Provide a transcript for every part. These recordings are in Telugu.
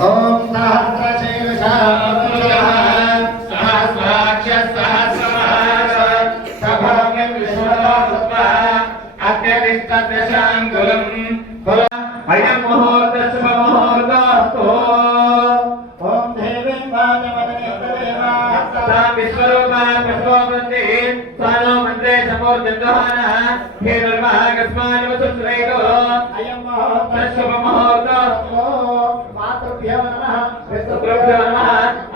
ओम सहस्रशीर्षः सहस्राक्षः सहस्रमहार सभामिं विश्वदासत्वा अत्यतिष्ठदशाङ्गुलं अयं मुहूर्तः शुभमुहूर्तोऽस्तु। ओम देवीं वाचमदनेत्रदेवा सदा विश्वरूपा पुष्पोपन्ति स्वानो मन्त्रे समोर्जन्धोहनः हे निर्वाहकस्मानवसुश्रेयो अयं मुहूर्तः शुभमुहूर्तोऽस्तु। मातृभ्यो नमः पितृभ्यो नमः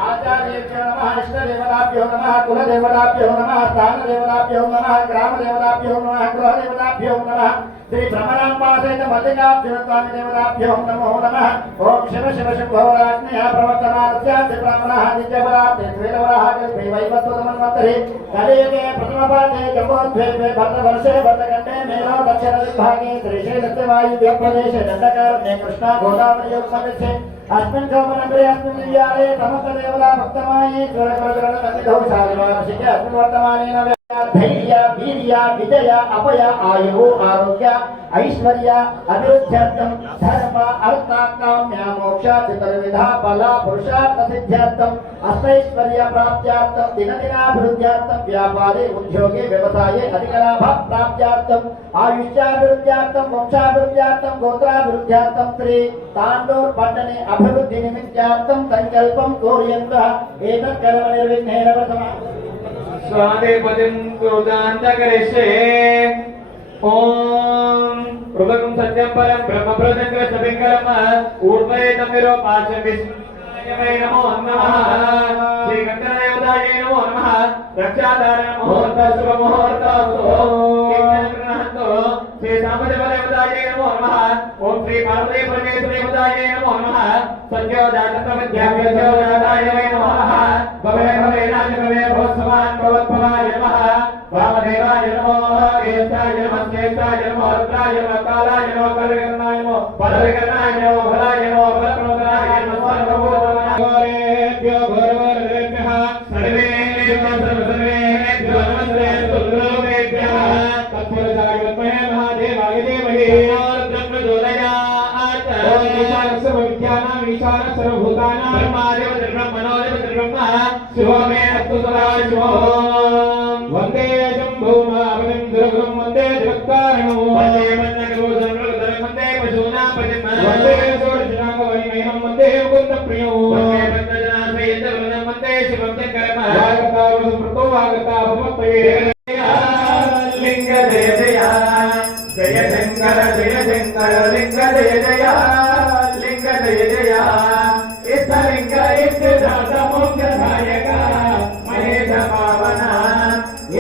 आचार्येभ्यो नमः इष्टदेवताभ्यो नमः कुलदेवताभ्यो नमः स्थानदेवताभ्यो नमः ग्रामदेवताभ्यो नमः गृहदेवताभ्यो नमः श्री भ्रमराम्बासहित मल्लिकार्जुन स्वामी देवताभ्यो नमो नमः। ओम शिव शिव शुभोराज्ञया प्रवर्तमानस्य ब्राह्मणः नित्यपराते श्रीरवरः वैवत्वमन्वन्तरे कलियुगे प्रथमपादे जम्बोद्भेदे भद्रवर्षे भद्रकण्डे मेरो दक्षिणदिग्भागे श्रीशैलस्य वायुव्यप्रदेशे दण्डकारण्ये कृष्णा गोदावरीयोगमध्यस्थे अस्मिन् शोभनगरे अस्मिन् विद्यालये समस्तदेवता भक्तमाये ज्वरकरकरणसन्निधौ शालिवार्षिके अस्मिन् वर्तमानेन धैर्य वीर्य विजय अभय आयु आरोग्य ऐश्वर्य अभिवृद्ध्यर्थं धर्म अर्थ काम्य मोक्ष चतुर्विधा फल पुरुषार्थ सिद्ध्यर्थं अष्टैश्वर्य प्राप्त्यार्थं दिनदिनाभिवृद्ध्यर्थं व्यापारे उद्योगे व्यवसाये अधिकलाभ प्राप्त्यार्थं आयुष्याभिवृद्ध्यर्थं वंशाभिवृद्ध्यर्थं गोत्राभिवृद्ध्यर्थं श्री ताण्डूर पट्टणे अभिवृद्धि निमित्तार्थं संकल्पं कुर्वन्तः एतत् कर्म निर्विघ्नेन प्रथमः स्वादेपतिं क्रोधान्तकरिष्ये। ओम प्रभुं सत्यं परं ब्रह्मप्रदङ्ग सभिङ्करम् ऊर्ध्वैतं विरोपाचं विष्णुये नमो नमः। श्रीगन्धदेवताये नमो नमः। रक्षाधारण मुहूर्त शुभ मुहूर्तोऽस्तु। श्री सामदेवताये नमो नमः। ओम श्री पार्वती परमेश्वरी देवताये नमो नमः। संयोजातमध्याभ्योजाताय नमः। भवे भवे नाच भवे भवत्सवान् भवत्भवाय नमः। वामदेवाय नमो केशाय नमः श्रेष्ठाय नमो रुद्राय नमः कालाय नमो कलविकर्णाय नमो बलविकर्णाय नमो बलाय नमो बलप्रदाय नमो सर्वभूतनाथेभ्यो भगवद्भ्यः सर्वेभ्यो सर्वेभ्यो नमस्ते तुल्योमेभ्यः तत्फलदाय विद्महे महादेवाय धीमहि रुद्रप्रचोदयात्। ओम ईशानसर्वविद्यानां ईशान सर्वभूतानां ब्रह्मादेव ब्रह्मणोदेव ब्रह्म शिवो मे अस्तु सदा शिवो। वन्दे शम्भुमापतिं दुर्गुरुं वन्दे जगत्कारणं वन्दे मन्नगरोधनं वन्दे पशूनापतिं वन्दे षोडशनागवरिमयं वन्दे मुकुन्दप्रियं वन्दे पञ्चजनासहितं वन्दे शिवं शङ्करं वागतावसुमृतो वागतावमत्तये लिंग जय जय जय शंकर लिंग जय जय लिंग जय जय इस लिंग इष्टदाता मोक्षदायक महेश पावना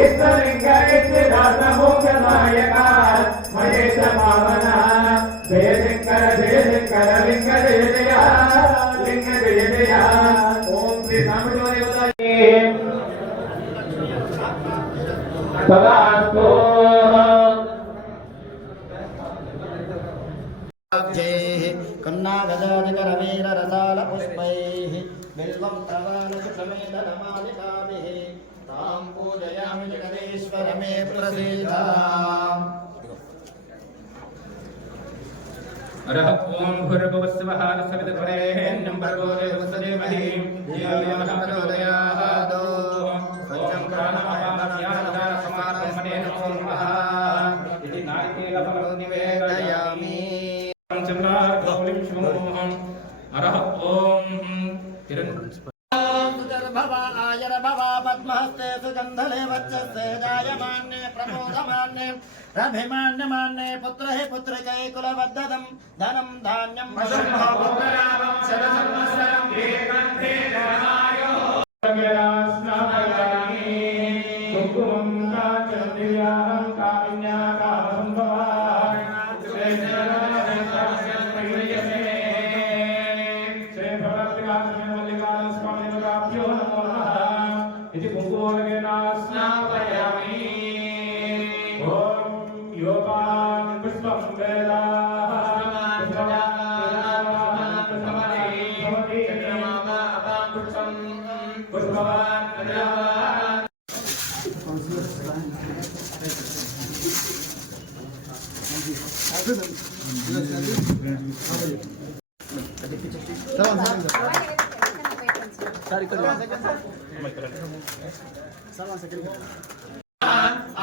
इस लिंग इष्टदाता मोक्षदायक महेश पावना जय शंकर लिंग जय जय लिंग जय जय। ओम श्री सामदेवताये सदास्तु। कन्नागजादिकरवीर रसाल पुष्पैः बिल्वं प्रवालसमेतनमालिकाभिः तां पूजयामि जगदीश्वर मे प्रसीदाम्। अरह ओम भूर्भुवस्सुवः सवितुर्वरेण्यं भर्गो देवस्य धीमहि धियो यो नः प्रचोदयात्। सत्यं प्राणमयामस्यानदानसमानमने नमो नमः इति नारिकेलफलं निवेदयामि। चन्द्रार्धौलिं शिवोऽहम् अरह ओम भवा आयर भवा पद्महस्ते सुगन्धले वच्चस्ते जायमान्ये प्रमोदमान्ये रभिमान्यमान्ये पुत्र हे पुत्र जय कुलवद्धतं धनं धान्यं वशुभोपरामं शतसंवत्सरं दीर्घन्ते जनायो स्नापयामि कुङ्कुमं काञ्चनं दिव्यानं कामिन्या कामसम्भवाय Thank you.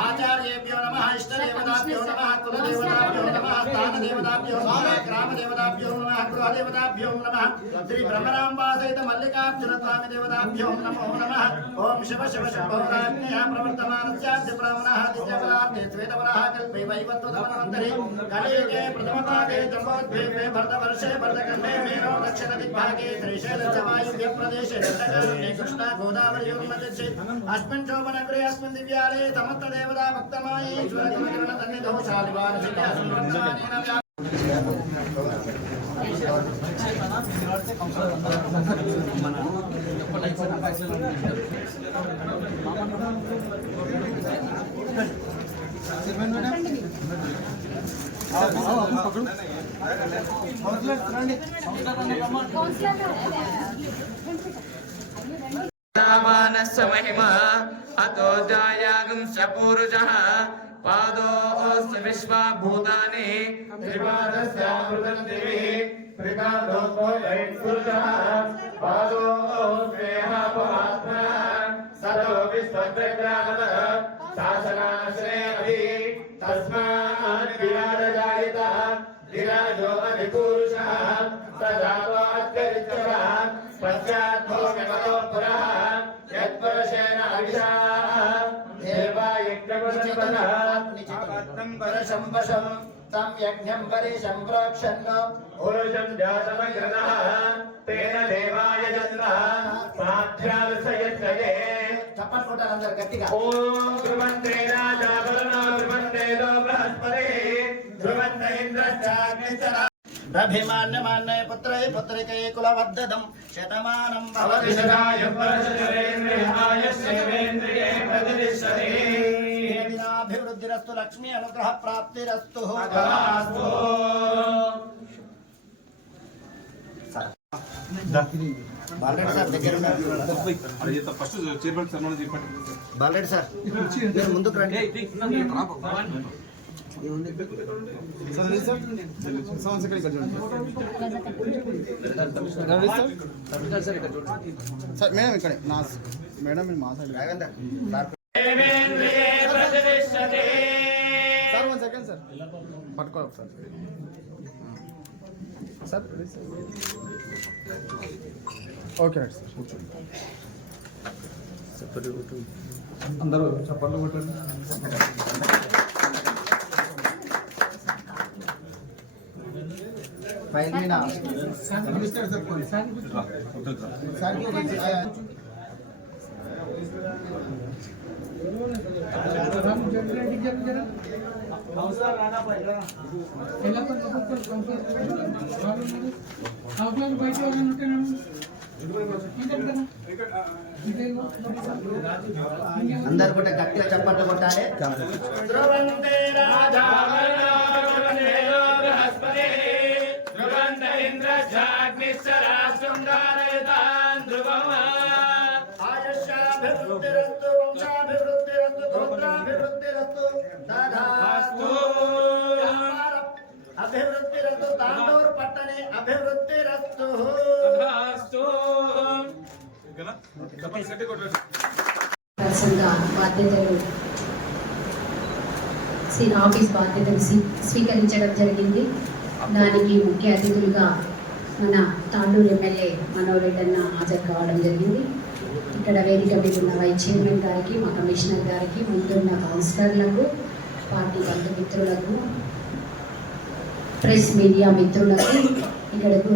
आचार्येभ्यो नमः इष्टदेवताभ्यो नमः कुलदेवताभ्यो नमः स्थानदेवताभ्यो नमः ग्रामदेवताभ्यो नमः गृहदेवताभ्यो नमः श्री ब्रह्मराम्बा सहित मल्लिकार्जुन स्वामी देवताभ्यो नमो नमः ओम शिव शिव शंभो राज्ञः प्रवर्तमानस्याद्य ब्राह्मणः दिव्यबलार्थे श्वेतवरः कल्पे वैवत्वधमनन्तरे कलियुगे प्रथमपादे जम्बोद्भीपे भरतवर्षे भरतखण्डे मेनो दक्षिणदिग्भागे श्रीशैलस्य वायुव्यप्रदेशे दण्डकारण्ये कृष्णा गोदावरीयोर्मध्ये अस्मिन् शोभनगृहे अस्मिन् दिव्यालये समस्त देवता भक्तमाये ईश्वरगुणकिरण सन्निधौ शालिवारसिते अस्मन्वर्तमानेन मानस्य महिमा अतो जायागं सपूरुषः पादोऽस्य विश्वभूतानि त्रिपादस्यामृतं दिवि त्रिपादोऽस्तो यैत्पुरुषः पादोऽस्मेहापमात्मनः सतो विश्वत्रग्रामः शासनाश्रे अभि तस्मात् विराजजायितः विराजो अधिपुरुषः सदात्वात्करिष्यः पश्चात् भूमिमतो पुरः यत्पुरुषेण अभिषाः देवा यज्ञपतिपदः परशंवशं तं यज्ञं परिशं प्रोक्षन् पुरुषं जातमग्रदः तेन देवाय जन्मः साध्यालसयत्रये चप्पल कोटाరు అందరూ గట్టిగా ओम ध्रुवन्ते राजा वरुणो ध्रुवन्ते लो बृहस्पतिः ध्रुवन्त इन्द्रश्चाग्निश्चर रभिमान्यमान्ये पुत्रै पुत्रिकै कुलवर्धनं शतमानं भवति शताय वर्षेन्द्रियाय सेवेन्द्रिये प्रतिष्ठते अभिवृद्धिरस्तु लक्ष्मी अनुग्रह प्राप्तिरस्तु तथास्तु బాలరెడ్డి సార్ దగ్గర ఫస్ట్ చైర్మన్ సన్మానం చెప్పండి బాలరెడ్డి సార్ మీరు ముందుకు రండి సార్ మేడం ఇక్కడ నా మేడం మీరు మా సైడ్ सेवेन्द्रिये प्रतिष्ठते సార్ 1 సెకండ్ సార్ పట్టుకోవాలి sir sir okay right sir కూర్చోండి అందరూ చప్పట్లు కొట్టండి ఫైల్ మీద అందరు కూడా గట్టిగా చప్పట్లు కొట్టాలి ध्रुवन्ते राजा वरुणो ध्रुवन्ते लो बृहस्पतिः ध्रुवन्त इन्द्रश्चाग्निश्चराश्रं धारयतान् ध्रुवम् आयुष्याभिवृद्धिरस्तु वंशाभिवृद्धिरस्तु गोत्राभिवृद्धिरस्तु तथास्तु अभिवृद्धिरस्तु तांडूर पट्टणे अभिवृद्धिरस्तु तथास्तु బాధ్యతలు ఆఫీస్ బాధ్యతలు స్వీకరించడం జరిగింది. దానికి ముఖ్య అతిథులుగా మన తాండూరు ఎమ్మెల్యే మనోరెడ్డన్న హాజరు కావడం జరిగింది. ఇక్కడ వేదిక మీద ఉన్న వైస్ చైర్మన్ గారికి, మా కమిషనర్ గారికి, ముందున్న కౌన్సిలర్లకు, పార్టీ బంధుమిత్రులకు, ప్రెస్ మీడియా మిత్రులకు, ఇక్కడకు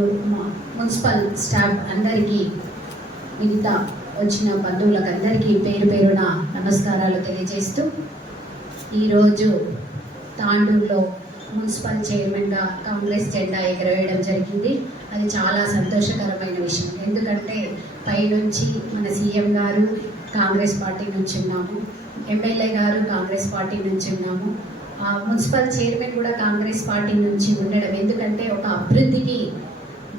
మున్సిపల్ స్టాఫ్ అందరికీ, మిగతా వచ్చిన బంధువులకు అందరికీ పేరు పేరున నమస్కారాలు తెలియజేస్తూ, ఈరోజు తాండూరులో మున్సిపల్ చైర్మన్గా కాంగ్రెస్ జెండా ఎగరవేయడం జరిగింది. అది చాలా సంతోషకరమైన విషయం. ఎందుకంటే పైనుంచి మన సీఎం గారు కాంగ్రెస్ పార్టీ నుంచి ఉన్నాము, ఎమ్మెల్యే గారు కాంగ్రెస్ పార్టీ నుంచి ఉన్నాము, మున్సిపల్ చైర్మన్ కూడా కాంగ్రెస్ పార్టీ నుంచి ఉండడం ఎందుకంటే ఒక అభివృద్ధికి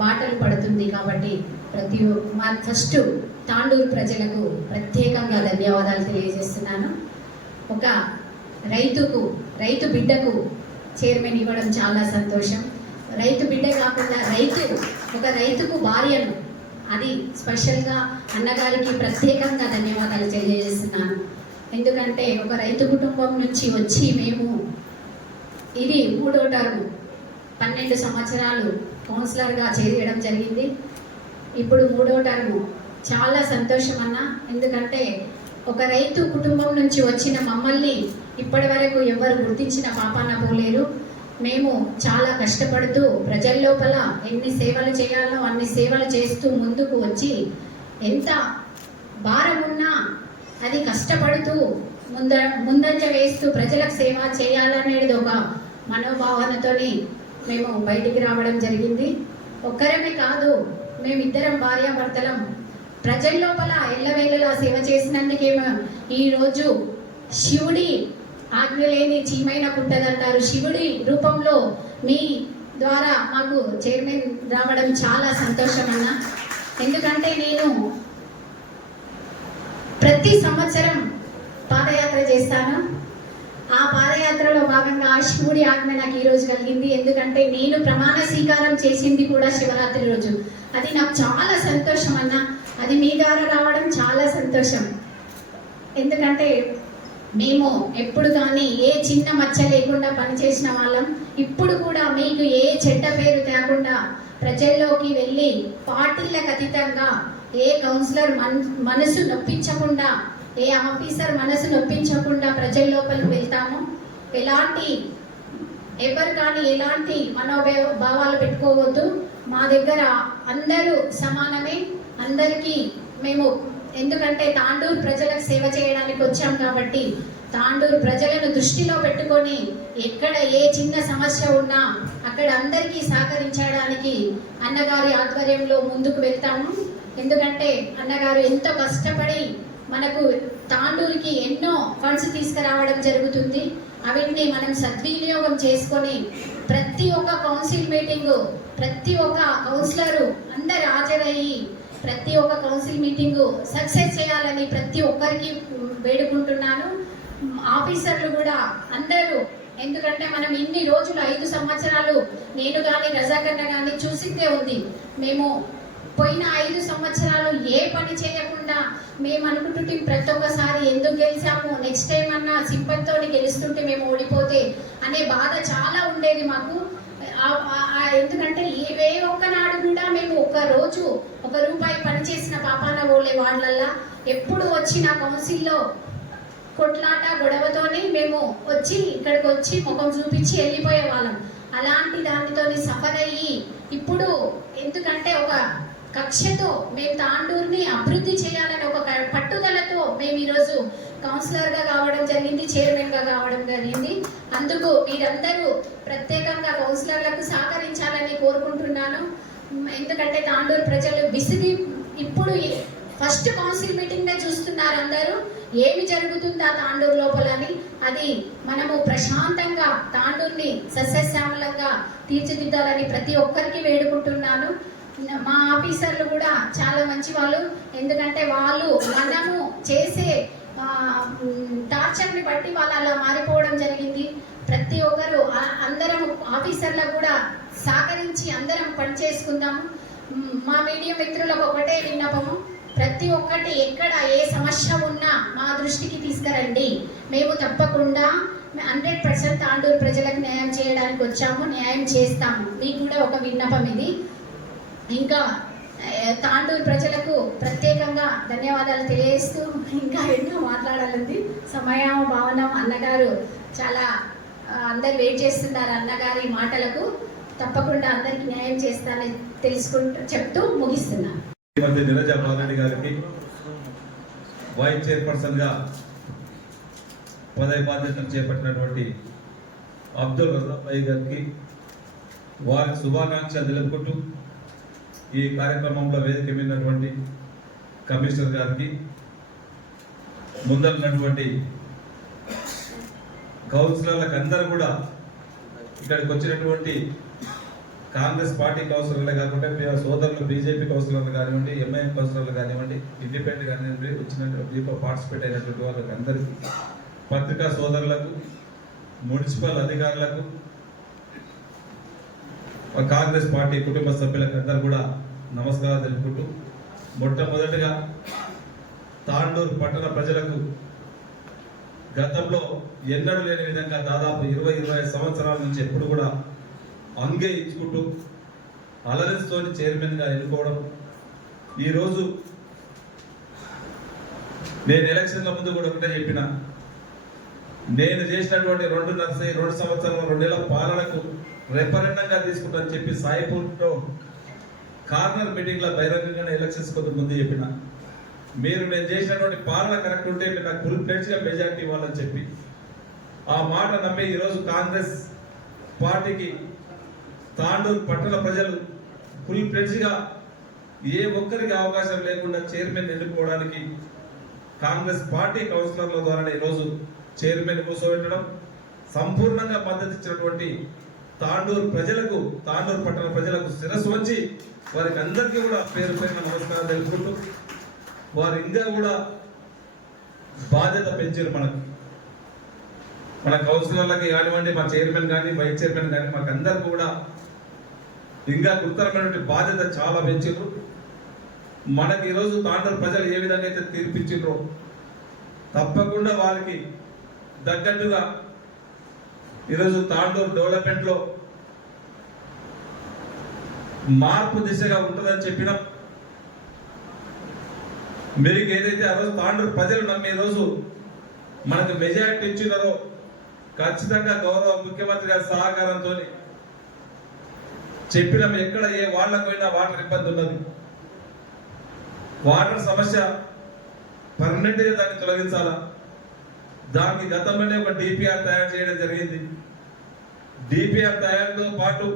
బాటలు పడుతుంది. కాబట్టి ఫస్ట్ తాండూరు ప్రజలకు ప్రత్యేకంగా ధన్యవాదాలు తెలియజేస్తున్నాను. ఒక రైతు బిడ్డకు చైర్మన్ ఇవ్వడం చాలా సంతోషం. రైతు బిడ్డ కాకుండా ఒక రైతుకు భార్యను, అది స్పెషల్గా అన్నగారికి ప్రత్యేకంగా ధన్యవాదాలు తెలియజేస్తున్నాను. ఎందుకంటే ఒక రైతు కుటుంబం నుంచి వచ్చి మేము ఇది 3వ టర్మ్ 12 సంవత్సరాలు కౌన్సిలర్గా చేరడం జరిగింది. ఇప్పుడు 3వ టర్మ్. చాలా సంతోషం అన్న. ఎందుకంటే ఒక రైతు కుటుంబం నుంచి వచ్చిన మమ్మల్ని ఇప్పటి వరకు ఎవరు గుర్తించిన పాపాన పోలేరు. మేము చాలా కష్టపడుతూ ప్రజల లోపల ఎన్ని సేవలు చేయాలో అన్ని సేవలు చేస్తూ ముందుకు వచ్చి ఎంత భారం ఉన్నా అది కష్టపడుతూ ముందంజ వేస్తూ ప్రజలకు సేవ చేయాలనేది ఒక మనోభావనతోని మేము బయటికి రావడం జరిగింది. ఒక్కరమే కాదు, మేమిద్దరం భార్యాభర్తలం ప్రజల లోపల ఎల్లవేళలా సేవ చేసినందుకేమో ఈరోజు శివుడి ఆజ్ఞ లేని చీమైన పుట్టదంటారు. శివుడి రూపంలో మీ ద్వారా మాకు చైర్మన్ రావడం చాలా సంతోషం అన్న. ఎందుకంటే నేను ప్రతి సంవత్సరం పాదయాత్ర చేస్తాను. ఆ పాదయాత్రలో భాగంగా శివుడి ఆజ్ఞ నాకు ఈరోజు కలిగింది. ఎందుకంటే నేను ప్రమాణ స్వీకారం చేసింది కూడా శివరాత్రి రోజు. అది నాకు చాలా సంతోషం అన్న. అది మీ ద్వారా రావడం చాలా సంతోషం. ఎందుకంటే మేము ఎప్పుడు కానీ ఏ చిన్న మచ్చ లేకుండా పనిచేసిన వాళ్ళం. ఇప్పుడు కూడా మీకు ఏ చెడ్డ పేరు తేకుండా ప్రజల్లోకి వెళ్ళి పార్టీలకు అతీతంగా ఏ కౌన్సిలర్ మనసు నొప్పించకుండా, ఏ ఆఫీసర్ మనసు నొప్పించకుండా ప్రజల లోపలికి వెళ్తాము. ఎవరు కానీ ఎలాంటి మనోభావాలు పెట్టుకోవద్దు. మా దగ్గర అందరూ సమానమే. అందరికీ మేము, ఎందుకంటే తాండూరు ప్రజలకు సేవ చేయడానికి వచ్చాం కాబట్టి తాండూరు ప్రజలను దృష్టిలో పెట్టుకొని ఎక్కడ ఏ చిన్న సమస్య ఉన్నా అక్కడ అందరికీ సహకరించడానికి అన్నగారి ఆధ్వర్యంలో ముందుకు వెళ్తాము. ఎందుకంటే అన్నగారు ఎంతో కష్టపడి మనకు తాండూరుకి ఎన్నో ఫండ్స్ తీసుకురావడం జరుగుతుంది. అవిటిని మనం సద్వినియోగం చేసుకొని ప్రతి ఒక్క కౌన్సిల్ మీటింగు, ప్రతి ఒక్క కౌన్సిలరు అందరు హాజరయ్యి ప్రతి ఒక్క కౌన్సిల్ మీటింగు సక్సెస్ చేయాలని ప్రతి ఒక్కరికి వేడుకుంటున్నాను. ఆఫీసర్లు కూడా అందరూ, ఎందుకంటే మనం ఇన్ని రోజులు 5 సంవత్సరాలు నేను కానీ రజాకన్న కానీ చూసిందే ఉంది. మేము పోయిన 5 సంవత్సరాలు ఏ పని చేయకుండా మేము అనుకుంటుంటే ప్రతి ఒక్కసారి ఎందుకు గెలిచాము, నెక్స్ట్ టైం అన్నా సింపతితో గెలుస్తుంటే మేము ఓడిపోతే అనే బాధ చాలా ఉండేది మాకు. ఎందుకంటే ఏ ఒక్కనాడు కూడా మేము ₹1 పని చేసిన పాపాన పోలే. వాళ్ళల్లా ఎప్పుడు వచ్చిన కౌన్సిల్లో కొట్లాట గొడవతోనే మేము ఇక్కడికి వచ్చి ముఖం చూపించి వెళ్ళిపోయే వాళ్ళం. అలాంటి దానితో సఫర్ అయ్యి ఇప్పుడు ఎందుకంటే ఒక కక్షతో మేము తాండూరుని అభివృద్ధి చేయాలని ఒక పట్టుదలతో మేము ఈరోజు కౌన్సిలర్గా కావడం జరిగింది, చైర్మన్గా కావడం జరిగింది. అందుకు మీరందరూ ప్రత్యేకంగా కౌన్సిలర్లకు సహకరించాలని కోరుకుంటున్నాను. ఎందుకంటే తాండూరు ప్రజలు విసిగి ఇప్పుడు ఫస్ట్ కౌన్సిల్ మీటింగ్నే చూస్తున్నారు అందరూ ఏమి జరుగుతుందా తాండూరు లోపలని. అది మనము ప్రశాంతంగా తాండూరుని సస్యశ్యామలంగా తీర్చిదిద్దాలని ప్రతి ఒక్కరికి వేడుకుంటున్నాను. మా ఆఫీసర్లు కూడా చాలా మంచి వాళ్ళు. ఎందుకంటే వాళ్ళు మనము చేసే టార్చర్ని బట్టి వాళ్ళు అలా మారిపోవడం జరిగింది. ప్రతి ఒక్కరు అందరం ఆఫీసర్లకు కూడా సహకరించి అందరం పనిచేసుకుందాము. మా మీడియా మిత్రులకు ఒకటే విన్నపము, ప్రతి ఒక్కటి ఎక్కడ ఏ సమస్య ఉన్నా మా దృష్టికి తీసుకురండి. మేము తప్పకుండా 100% తాండూరు ప్రజలకు న్యాయం చేయడానికి వచ్చాము, న్యాయం చేస్తాము. మీకు కూడా ఒక విన్నపం ఇది. ఇంకా తాండూరు ప్రజలకు ప్రత్యేకంగా ధన్యవాదాలు తెలియజేస్తూ ఇంకా ఎన్నో మాట్లాడాలండి. సమయం భావనం అన్నగారు చాలా అందరు వెయిట్ చేస్తున్నారు. అన్నగారి మాటలకు తప్పకుండా అందరికి న్యాయం చేస్తానని చెప్తూ ముగిస్తున్నాను. శ్రీమతి నీరజ బాలరెడ్డి గారికి వైస్ చైర్పర్సన్ గా పదవి బాధ్యతలు చేపట్టినటువంటి అబ్దుల్ రజాక్ గారికి వారికి శుభాకాంక్షలు తెలుపుకుంటూ ఈ కార్యక్రమంలో వేదిక మీదటువంటి కమిషనర్ గారికి, ముందన్నటువంటి కౌన్సిలర్లకు అందరూ కూడా, ఇక్కడికి వచ్చినటువంటి కాంగ్రెస్ పార్టీ కౌన్సిలర్లే కాకుండా సోదరులు బీజేపీ కౌన్సిలర్లు కానివ్వండి, ఎంఐఎం కౌన్సిలర్లు కానివ్వండి, ఇండిపెండెంట్ కానివ్వండి, వచ్చినటువంటి పార్టిసిపేట్ అయినటువంటి వాళ్ళకి అందరికీ, పత్రికా సోదరులకు, మున్సిపల్ అధికారులకు, కాంగ్రెస్ పార్టీ కుటుంబ సభ్యులకు అందరూ కూడా నమస్కారాలు తెలుపుకుంటూ మొట్టమొదటిగా తాండూరు పట్టణ ప్రజలకు గతంలో ఎన్నడూ లేని విధంగా దాదాపు 20-25 సంవత్సరాల నుంచి ఎప్పుడు కూడా అంగే ఇచ్చుకుంటూ అలరెన్స్తోని చైర్మన్గా ఎన్నుకోవడం. ఈరోజు నేను ఎలక్షన్ల ముందు కూడా ఒకటే చెప్పిన, నేను చేసినటువంటి 2 సంవత్సరాల 2 నెలల పాలనకు రెఫరెండంగా తీసుకుంటానని చెప్పి సాయిపూర్లో కార్నర్ మీటింగ్లో బహిరంగంగా ఎలక్షన్స్ కొంత ముందు చెప్పిన, మీరు నేను చేసినటువంటి పాలన కరెక్ట్ ఉంటే మీరు నాకు ఫుల్ ప్లేట్స్గా మెజార్టీ ఇవ్వాలని చెప్పి ఆ మాట నమ్మి ఈరోజు కాంగ్రెస్ పార్టీకి తాండూరు పట్టణ ప్రజలు ఫుల్ ప్లేట్స్గా ఏ ఒక్కరికి అవకాశం లేకుండా చైర్మన్ ఎన్నుకోవడానికి కాంగ్రెస్ పార్టీ కౌన్సిలర్ల ద్వారా ఈరోజు చైర్మన్ కూర్చోబెట్టడం, సంపూర్ణంగా మద్దతు ఇచ్చినటువంటి తాండూరు ప్రజలకు, తాండూరు పట్టణ ప్రజలకు శిరస్సు వచ్చి వారికి అందరికీ కూడా పేరు పేరున నమస్కారం తెలుపుకుంటూ వారు ఇంకా కూడా బాధ్యత పెంచారు. మన కౌన్సిలర్లకి కానివ్వండి, మా చైర్మన్ కానీ వైస్ చైర్మన్ కానీ మాకు అందరికీ కూడా ఇంకా గురుతరమైనటువంటి బాధ్యత చాలా పెంచారు. మనకి ఈరోజు తాండూరు ప్రజలు ఏ విధంగా అయితే తీర్పిచ్చిండ్రో తప్పకుండా వారికి తగ్గట్టుగా ఈరోజు తాండూరు డెవలప్మెంట్లో మార్పు దిశగా ఉంటుందని చెప్పినాం. మీకు ఏదైతే ఆ రోజు తాండూరు ప్రజలు నమ్మి ఈరోజు మనకు మెజారిటీ ఇచ్చినారో ఖచ్చితంగా గౌరవ ముఖ్యమంత్రి గారి సహకారంతో చెప్పినాం. ఎక్కడ ఏ వాళ్ళకు పోయినా వాటర్ ఇబ్బంది ఉన్నది, వాటర్ సమస్య పర్మనెంట్గా దాన్ని తొలగించాలా, దానికి గతంలోనే ఒక డిపిఆర్ తయారు చేయడం జరిగింది. డిపిఆర్ తయారుతో పాటు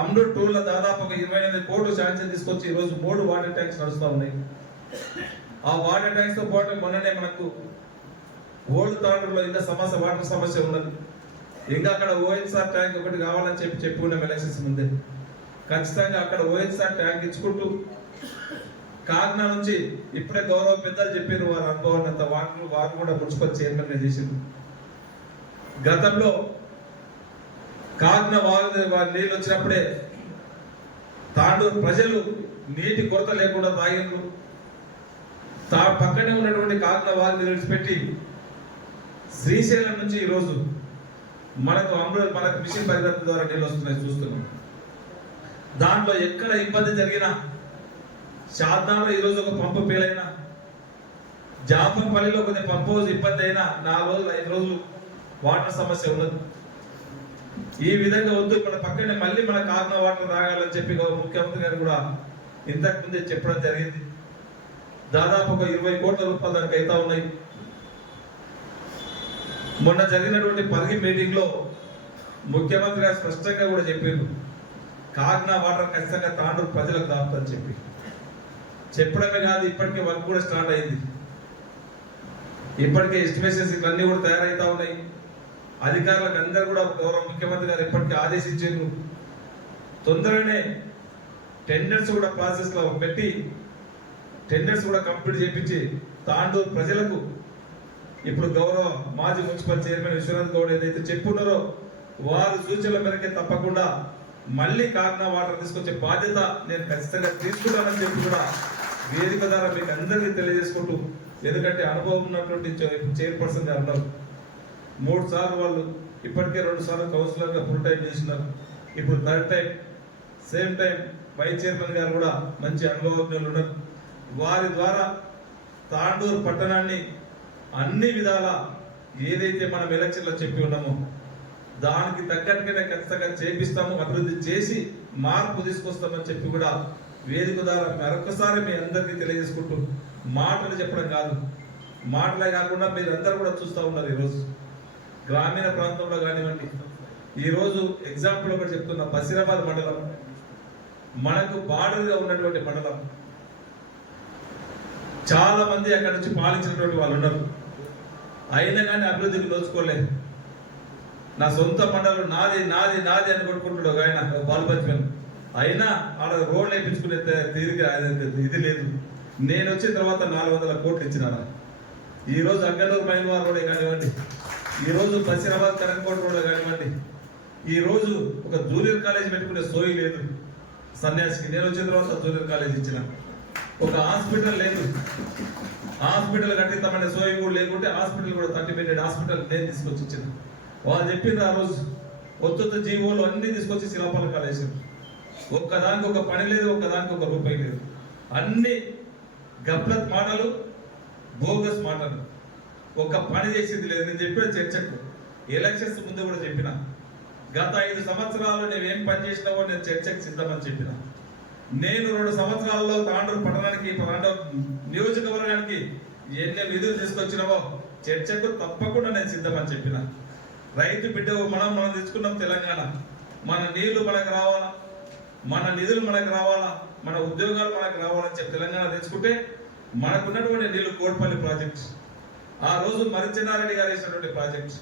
అమ్నూర్ టూర్లో దాదాపు ఒక 28 కోట్లు శాంక్షన్ తీసుకొచ్చి ఈరోజు 3 వాటర్ ట్యాంక్స్ నడుస్తూ ఉన్నాయి. ఆ వాటర్ ట్యాంక్స్ తో పాటు మొన్ననే మనకు ఓల్డ్ తాండూరులో ఇంకా వాటర్ సమస్య ఉన్నది. ఇంకా అక్కడ ఓఎన్ఆర్ ట్యాంక్ ఒకటి కావాలని చెప్పుకున్నాం ఎలక్షన్స్ ముందే. ఖచ్చితంగా అక్కడ ఓఎన్ఆర్ ట్యాంక్ ఇచ్చుకుంటూ కాకినాడ నుంచి ఇప్పుడే గౌరవ పెద్దలు చెప్పారు వారి అనుభవాన్నంత వారు కూడా మున్సిపల్ చైర్మన్ గా చేసింది. గతంలో కాకినాడ వారి నీళ్ళు వచ్చినప్పుడే తాండూరు ప్రజలు నీటి కొరత లేకుండా తాగిండ్రు. పక్కనే ఉన్నటువంటి కాకినాడ వారిని విడిచిపెట్టి శ్రీశైలం నుంచి ఈరోజు మనకు మిషన్ పరివర్తన ద్వారా నీళ్ళు వస్తున్నాయి చూస్తున్నాం. దాంట్లో ఎక్కడ ఇబ్బంది జరిగినా, శారదాలో ఈరోజు ఒక పంపు పేలైనా, జాపంపల్లిలో కొద్దిగా పంప్ హౌస్ ఇబ్బంది అయినా 4 రోజులు 5 రోజులు వాటర్ సమస్య ఉన్నది. ఈ విధంగా వద్దు, మన పక్కనే మళ్ళీ మన కాకినాడ వాటర్ తాగాలని చెప్పి ముఖ్యమంత్రి గారు కూడా ఇంతకు ముందే చెప్పడం జరిగింది. దాదాపు ఒక 20 కోట్ల రూపాయలు దానికి అయితే ఉన్నాయి. మొన్న జరిగినటువంటి పరిగి మీటింగ్ లో ముఖ్యమంత్రి గారు స్పష్టంగా కూడా చెప్పారు, కాకినాడ వాటర్ ఖచ్చితంగా తాండూరు ప్రజలకు దాపుతుందని చెప్పి చెప్పడమే కాదు, ఇప్పటికే వర్క్ కూడా స్టార్ట్ అయింది. ఇప్పటికే ఎస్టిమేషన్స్ ఇవన్నీ కూడా తయారైతా ఉన్నాయి. అధికారులకు అందరూ కూడా గౌరవ ముఖ్యమంత్రి గారు ఇప్పటికే ఆదేశించారు. తొందరగానే టెండర్స్ కూడా ప్రాసెస్ లో పెట్టి టెండర్స్ కూడా కంప్లీట్ చేయించి తాండూరు ప్రజలకు ఇప్పుడు గౌరవ మాజీ మున్సిపల్ చైర్మన్ విశ్వనాథ్ గౌడ్ ఏదైతే చెప్పున్నారో వారి సూచనల మేరకే తప్పకుండా మళ్ళీ కాకినాడ వాటర్ తీసుకొచ్చే బాధ్యత నేను ఖచ్చితంగా తీసుకుంటానని చెప్పి కూడా వేదిక ద్వారా మీకు అందరికీ తెలియజేసుకుంటూ, ఎందుకంటే అనుభవం ఉన్నటువంటి చైర్పర్సన్ గారు ఉన్నారు. 3 సార్లు వాళ్ళు ఇప్పటికే 2 సార్లు కౌన్సిలర్ గా ఫుల్ టైం చేసినారు. ఇప్పుడు 3rd time same time vice chairman గారు కూడా మంచి అనుభవజ్ఞులు ఉన్నారు. వారి ద్వారా తాండూరు పట్టణాన్ని అన్ని విధాల ఏదైతే మనం ఎలక్షన్లో చెప్పి ఉన్నామో దానికి తగ్గట్టుగానే ఖచ్చితంగా చేపిస్తాము, అభివృద్ధి చేసి మార్పు తీసుకొస్తామని చెప్పి కూడా వేదిక ద్వారా మరొకసారి మీ అందరికీ తెలియజేసుకుంటూ, మాటలు చెప్పడం కాదు, మాటలే కాకుండా మీరు అందరూ కూడా చూస్తూ ఉన్నారు. ఈరోజు గ్రామీణ ప్రాంతంలో కానివ్వండి, ఈరోజు ఎగ్జాంపుల్ ఒకటి చెప్తున్నా, బసిరాబాద్ మండలం మనకు బార్డర్గా ఉన్నటువంటి మండలం. చాలా మంది అక్కడ నుంచి పాలించినటువంటి వాళ్ళు ఉన్నారు, అయినా కానీ అభివృద్ధికి నోచుకోలేదు. నా సొంత మండలం నాది నాది నాది అని కొట్టుకుంటాడు ఆయన బాలపత్మన్, అయినా ఆడ రోడ్లు వేయించుకునే తీరిక ఇది లేదు. నేను వచ్చిన తర్వాత 400 కోట్లు ఇచ్చినాను. ఈరోజు అగ్గనూరు మైన్వార్ రోడే కానివ్వండి, ఈరోజు బసిరాబాద్ కరంకోట రోడ్ కానివ్వండి, ఈ రోజు ఒక జూనియర్ కాలేజ్ పెట్టుకునే సోయి లేదు సన్యాసికి. నేను వచ్చిన తర్వాత జూనియర్ కాలేజ్ ఇచ్చిన. ఒక హాస్పిటల్ లేదు, హాస్పిటల్ కట్టిద్దామనే సోయి కూడా లేకుంటే హాస్పిటల్ కూడా 30 బెడెడ్ హాస్పిటల్ నేను తీసుకొచ్చి ఇచ్చిన. వాళ్ళు చెప్పింది ఆ రోజు ఒత్త జీవోలు అన్ని తీసుకొచ్చి శిలాఫలకాలు కాలేసారు. ఒక్కదానికి ఒక పని లేదు, ఒక్కదానికి ఒక రూపాయి లేదు. అన్ని గఫ్లత్ మాటలు, బోగస్ మాటలు, ఒక పని చేసింది లేదు. నేను చెప్పిన చర్చకు ఎలక్షన్స్ ముందు కూడా చెప్పిన, గత 5 సంవత్సరాలు నేనేం పని చేసినావో నేను చర్చకు సిద్ధమని చెప్పిన. నేను 2 సంవత్సరాల్లో తాండూరు పట్టణానికి, నియోజకవర్గానికి ఎన్ని నిధులు తీసుకొచ్చినావో చర్చకు తప్పకుండా నేను సిద్ధమని చెప్పిన. రైతు బిడ్డ మనం తెచ్చుకున్నాం తెలంగాణ. మన నీళ్లు మనకు రావాలా, మన నిధులు మనకు రావాలా, మన ఉద్యోగాలు మనకు రావాలని చెప్పి తెలంగాణ తెచ్చుకుంటే మనకున్నటువంటి నీళ్లు కోట్పల్లి ప్రాజెక్ట్, ఆ రోజు మరిచెన్నారెడ్డి గారు వేసినటువంటి ప్రాజెక్ట్,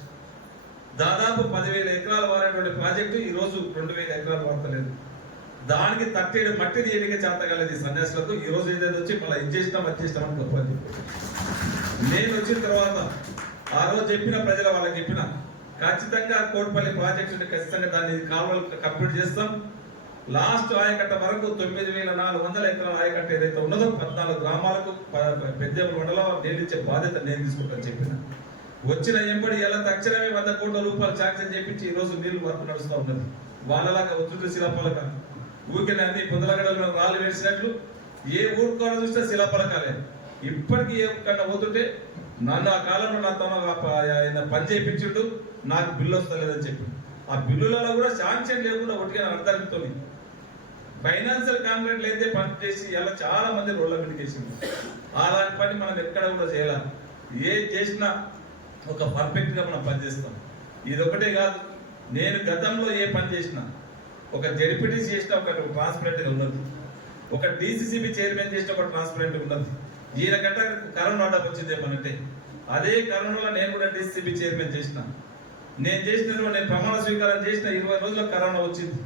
దాదాపు 10,000 ఎకరాలు వారేటువంటి ప్రాజెక్టు ఈ రోజు 2,000 ఎకరాలు వాడతలేదు. దానికి 37 మట్టిని ఎన్నిక చేతగలదు ఈ సన్యాసులకు. ఈ రోజు ఏదైతే వచ్చి మళ్ళీ ఇది చేసినాం అది చేసినామని గొప్పది. నేను వచ్చిన తర్వాత ఆ రోజు చెప్పిన ప్రజల వాళ్ళకి చెప్పిన, ఖచ్చితంగా కోట్పల్లి ప్రాజెక్టు ఖచ్చితంగా దాన్ని కాలువలు కంప్లీట్ చేస్తాం. లాస్ట్ ఆయకట్ట వరకు 9,400 ఎకరాల ఆయకట్ట ఏదైతే ఉన్నదో 14 గ్రామాలకు పెద్దేముల మండలం నీళ్ళు ఇచ్చే బాధ్యత నేను తీసుకుంటాను చెప్పిన. వచ్చిన ఎంబడి ఎలా తక్షణమే 100 కోట్ల రూపాయలు శాంక్షన్ చేపించి ఈ రోజు నీళ్లు వర్క్ నడుస్తూ ఉన్నది. వాళ్ళలాగా ఒత్తుడి శిలాఫలక ఊరికే అన్ని పొందలగడలు రాళ్ళు వేసినట్లు ఏ ఊరు కూడా చూస్తే శిలాఫలకాలే. ఇప్పటికీ ఏ కన్నా పోతుంటే నన్ను ఆ కాలంలో నాతో ఆయన పని చేయించుండు, నాకు బిల్లు వస్తలేదని చెప్పి ఆ బిల్లులలో కూడా శాంక్షన్ లేకుండా ఒకటిగా అర్థాలతో ఫైనాన్షియల్ కాంట్రాక్ట్ అయితే పని చేసి ఇలా చాలా మంది రోడ్ల మీదకి వేసింది. అలాంటి పని మనం ఎక్కడ కూడా చేయాలి. ఏ చేసినా ఒక పర్ఫెక్ట్ గా మనం పనిచేస్తాం. ఇది ఒకటే కాదు, నేను గతంలో ఏ పని చేసినా ఒక జెడ్పీటీసీ చేసిన ఒక ట్రాన్స్పరెంట్ గా ఉన్నది, ఒక డిసిసిబి చైర్మన్ చేసిన ఒక ట్రాన్స్పరెంట్ ఉన్నది. ఈయన గంట కరోనా ఆర్డర్ వచ్చింది ఏమనంటే అదే కరోనాలో నేను కూడా డిసిసిబి చైర్మన్ చేసిన. నేను ప్రమాణ స్వీకారం చేసిన 20 రోజుల్లో కరోనా వచ్చింది.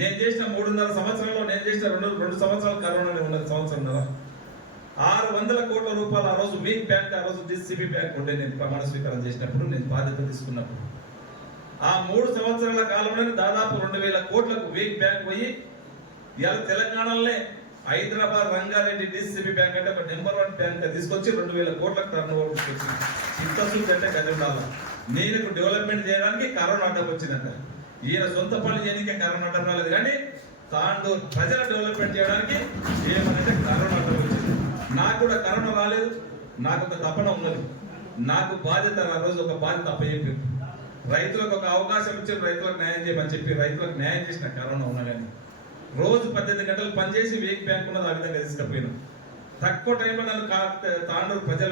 నేను చేసిన 3.5 సంవత్సరాల్లో నేను చేసిన 2 సంవత్సరాలు కరోనానే ఉన్నది, సంవత్సరంన్నర. 600 కోట్ల రూపాయలు ఆ రోజు వీక్ బ్యాంక్, ఆ రోజు డిసిసిబి బ్యాంక్ ఉండే నేను ప్రమాణ స్వీకారం చేసినప్పుడు, నేను బాధ్యత తీసుకున్నప్పుడు. ఆ 3 సంవత్సరాల కాలంలోనే దాదాపు 2,000 కోట్లకు వీక్ బ్యాంక్ పోయి ఇవాళ తెలంగాణలోనే హైదరాబాద్ రంగారెడ్డి డిసిసిబి బ్యాంక్ అంటే ఒక నెంబర్ 1 బ్యాంక్ తీసుకొచ్చి 2,000 కోట్లకు టర్న్ ఓవర్ తీసుకొచ్చింది. ఇంతసులు అంటే గది ఉండాలి. నేను డెవలప్మెంట్ చేయడానికి కరోనా అడ్డం వచ్చిందంట. ఈయన సొంత పనులు చేయడానికి కరోనా అడ్డం రాలేదు, కానీ తాండూరు ప్రజల డెవలప్మెంట్ చేయడానికి ఏమనంటే కరోనా అడ్డం వచ్చింది. నాకు కూడా కరోనా రాలేదు, నాకు ఒక తపన ఉన్నది. నాకు బాధ్యత ఆ రోజు ఒక బాధ్యత అప్పచెప్పారు. రైతులకు ఒక అవకాశం ఇచ్చి రైతులకు న్యాయం చేయమని చెప్పి రైతులకు న్యాయం చేసిన కరోనా ఉన్నా కానీ రోజు 18 గంటలు పనిచేసి వీక్ బ్యాంక్ ఉన్నది ఆ విధంగా తీసుకుపోయినాం. తక్కువ టైంలో నన్ను తాండూరు ప్రజలు